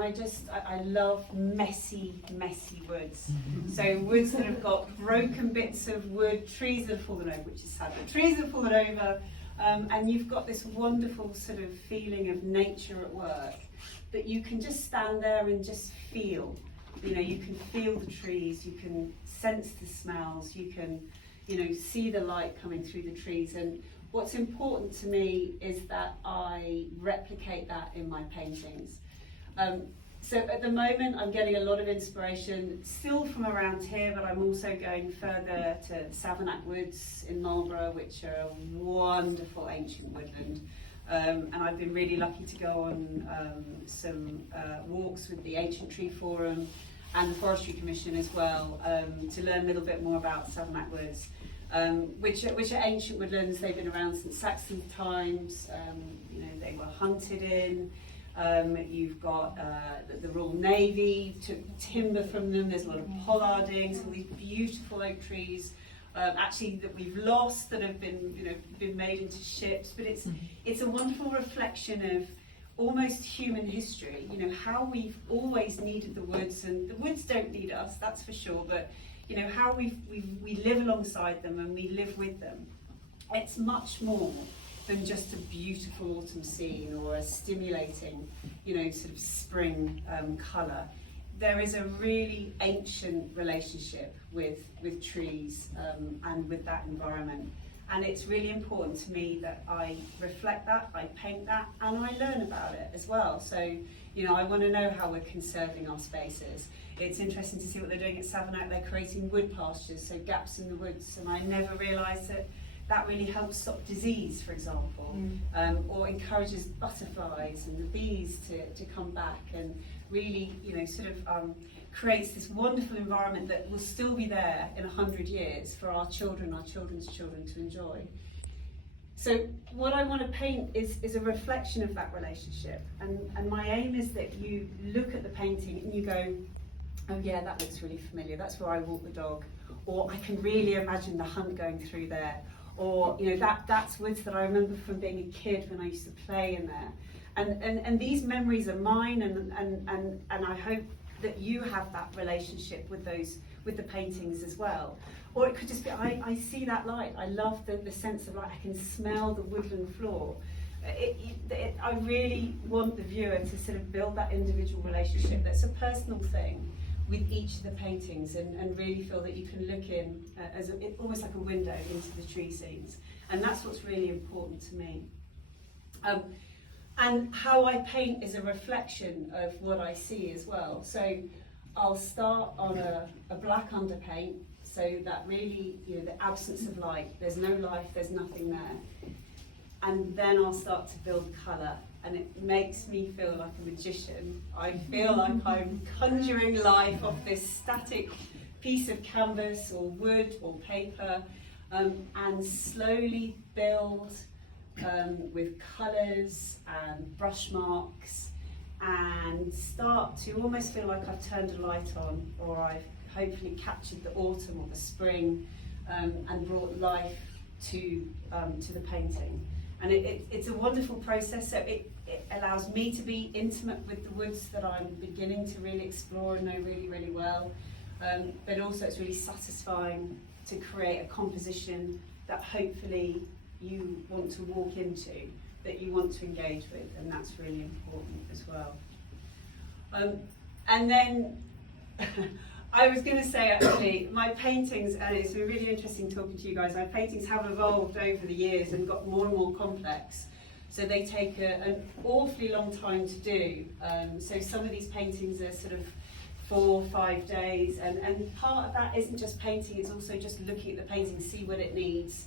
I love messy woods. So woods that have got broken bits of wood, trees that have fallen over, which is sad, but trees that have fallen over, and you've got this wonderful sort of feeling of nature at work that you can just stand there and just feel. You know, you can feel the trees, you can sense the smells, you can, you know, see the light coming through the trees. And what's important to me is that I replicate that in my paintings. So at the moment I'm getting a lot of inspiration still from around here, but I'm also going further to Savernake Woods in Marlborough, which are a wonderful ancient woodland. And I've been really lucky to go on some walks with the Ancient Tree Forum and the Forestry Commission as well, to learn a little bit more about Savernake Woods, which are ancient woodlands. They've been around since Saxon times. You know, they were hunted in. You've got the Royal Navy took timber from them. There's a lot of pollarding, so these beautiful oak trees, actually that we've lost, that have been, you know, been made into ships. But it's a wonderful reflection of almost human history. You know, how we've always needed the woods, and the woods don't need us, that's for sure. But you know, how we live alongside them and we live with them. It's much more than just a beautiful autumn scene or a stimulating, you know, sort of spring colour. There is a really ancient relationship with trees and with that environment. And it's really important to me that I reflect that, I paint that, and I learn about it as well. So, you know, I want to know how we're conserving our spaces. It's interesting to see what they're doing at Savernake. They're creating wood pastures, so gaps in the woods, and I never realised that really helps stop disease, for example, or encourages butterflies and the bees to come back, and really, you know, sort of creates this wonderful environment that will still be there in 100 years for our children, our children's children to enjoy. So what I want to paint is a reflection of that relationship, and my aim is that you look at the painting and you go, oh yeah, that looks really familiar, that's where I walk the dog, or I can really imagine the hunt going through there. Or, you know, that's woods that I remember from being a kid when I used to play in there. And these memories are mine, and I hope that you have that relationship with the paintings as well. Or it could just be, I see that light, I love the sense of light, I can smell the woodland floor. I really want the viewer to sort of build that individual relationship that's a personal thing with each of the paintings, and really feel that you can look in as almost like a window into the tree scenes. And that's what's really important to me. And how I paint is a reflection of what I see as well. So I'll start on a black underpaint, so that really, you know, the absence of light, there's no life, there's nothing there. And then I'll start to build colour, and it makes me feel like a magician. I feel like I'm conjuring life off this static piece of canvas or wood or paper, and slowly build with colours and brush marks, and start to almost feel like I've turned a light on, or I've hopefully captured the autumn or the spring, and brought life to the painting. And it's a wonderful process. So it allows me to be intimate with the woods that I'm beginning to really explore and know really, really well. But also it's really satisfying to create a composition that hopefully you want to walk into, that you want to engage with, and that's really important as well. And then I was going to say, actually, my paintings, and it's been really interesting talking to you guys, my paintings have evolved over the years and got more and more complex. So they take an awfully long time to do. So some of these paintings are sort of 4 or 5 days, and part of that isn't just painting, it's also just looking at the painting, see what it needs.